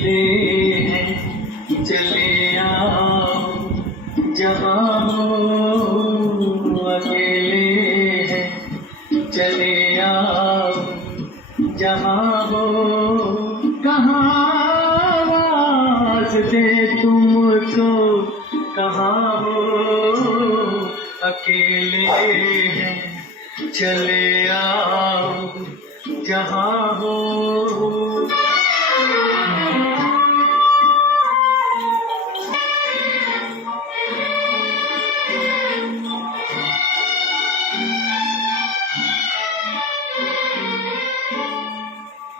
अकेले हैं चले आओ जहाँ हो, अकेले हैं चले आओ जहाँ हो। कहाँ वास्ते तुमको, कहाँ हो, अकेले हैं चले आओ जहाँ हो।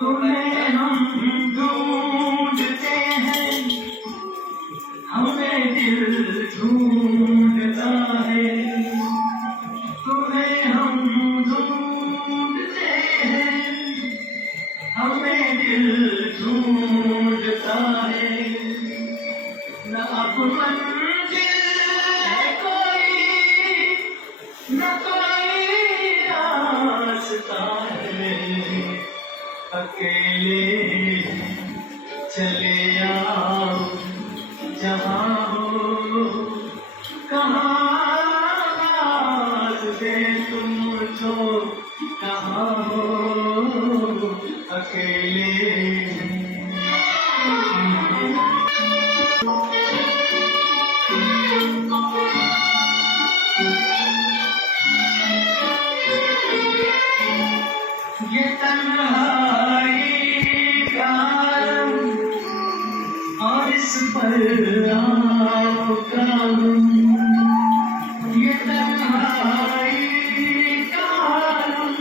तुम्हें हम ढूंढते हैं, हमें दिल ढूंढता है। तुम्हें हम ढूंढते हैं, हमें दिल ढूंढता है। न अब मंजिल है कोई, न कोई रास्ता है। अकेले चले आओ जहाँ हो। कहाँ वास्ते तुमको, कहाँ हो, अकेले। ये तन्हाई का आलम और इस पर आपका गम। ये तन्हाई का आलम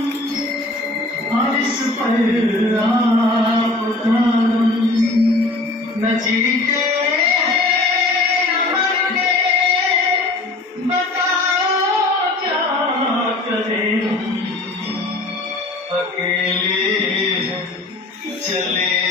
और इस पर आपका गम। न जीते न मरते, बताओ क्या करें। अकेले चले